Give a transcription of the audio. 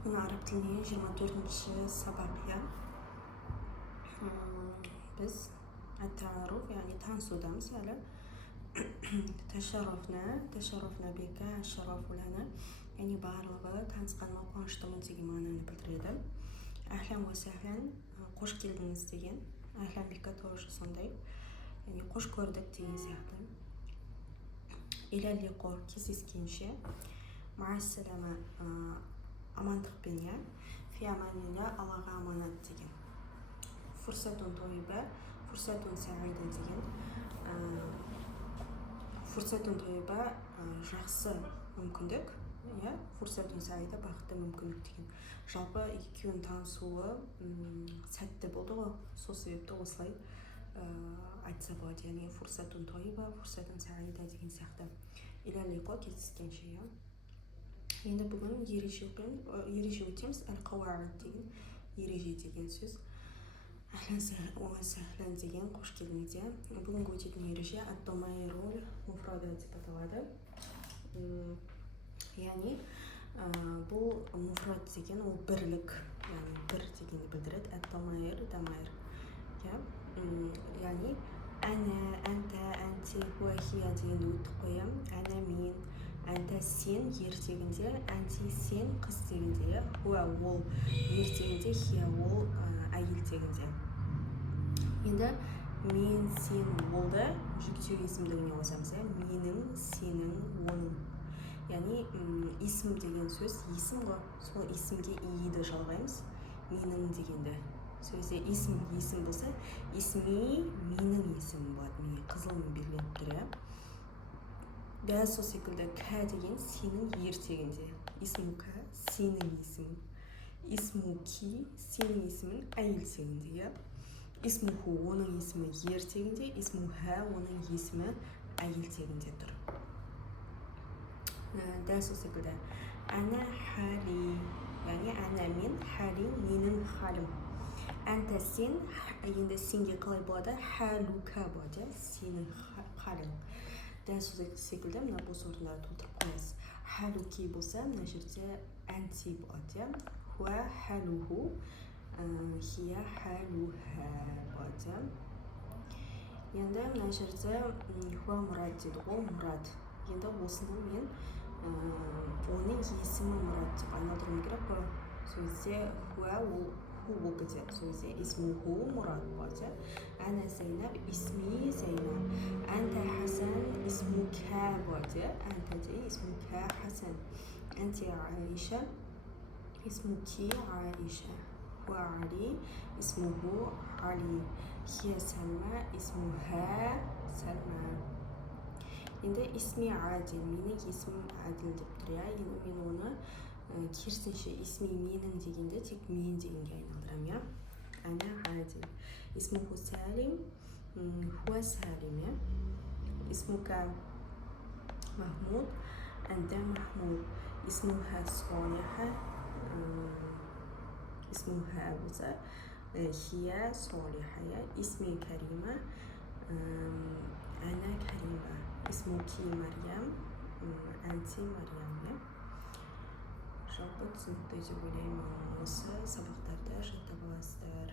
Бүгін араб тіліне 24-ші сабақия. Біз at-ta'aruf, яғни танысудамыз әлі. Ташарруфна бика, аш-шарафу лана, яғни барлығы танысқаныма қуаныштымын деген мағынаны білдіреді. Ахлан ва сахлан, қош келдіңіз деген. Ахлан бика тоже сондай, яғни қош көрдік деген сияқты. Иля лиқо, кездескенше. Мa'ас-салама, амандықпен, я. Фи аманилля, Аллаға аманат деген. Фурсатун тойба, фурсатун саида деген. Фурсатун тойба жақсы мүмкіндік, я. Фурсатун саида бақытты мүмкіндік деген. Жалпы екеуін танысуы сәтті болды ғой. Сол себепті осылай айтса болады. Яғни фурсатун тойба, фурсатун саида деген сияқты. Иля лиқо, кездескенше, я. Енді бүгін ереже өтеміз. Әл-қауаид деген ереже деген сөз. Ахлан деген қош келдіңіз. Бүгінгі өтетін ереже ат-домайрул муфрада деп аталады. Яғни бұл муфрад деген ол бірлік, яғни бір дегенді білдіреді. Ат-домайр, дамайр. Яғни әна, әнта, әнте, хуа, хия дегенді өттік қоям. Әна, мен, әнта сен ертегінде, әнти сен қыз дегенде, хуа ол ертегінде, хия ол әйел дегенде. Енді мен, сен, олды жүктеу есімдігіне қосамыз. Менің, сенің, оның. Яғни исім деген сөз исім ғой. Сол исімге иді жалғаймыз. Менің дегенде. Сөзде исім болса, исми менің есімім болады. Міне қызылмен белгіленіп тұр. Дәл сол секілді кә деген сенің ертегінде. Исму кә, сенің есімің. Исму ки, сенің есімің әйел тегінде. Исму ху, оның есімі ертегінде. Исму ха, оның есімі әйел тегінде тұр. Дәл сол секілді. Әна хали, яғни әна мен, хали менің халім. Әнта сен, енді сенге қалай болады? Халука болады, сенің халің. Дәл сол секілді мына бос орындарды толтырып қоясыз. Халуки болса, мына жерде әнти болады. Хуа халуху, хия халуха болады. Енді мына жерде хуа мұрат деді, ол мұрат. Енді осыны мен оның есімі мұрат деп айналдыруым керек қой. Сөзде хуа ол ху болып кетеді. Сөзде исмуху мұрат болады. Әна Зайнаб, исми Зайнаб. Әнта Хасан, исмука болады. Әнта де исмука Хасан. Әнти Аиша, исмуки Аиша. Хуа Али, исмуху Али. Хия Салма, исмуха Салма. Енді исми Адил, менің есімім Адил деп тұр. Енді мен оны керісінше исми менің дегенде тек мен дегенге айналдырам. Әна Адил. Исмуху Салим, хуа Салим. Исмука Махмуд, әнта Махмуд. Исмуха Солиха, исмуха болса, хия Солиха. Исми Карима, әна Карима. Исмуки Марьям, әнти Марьям. Жалпы түсінікті деп ойлаймын. Осы сабақтарда жаттап аласыздар.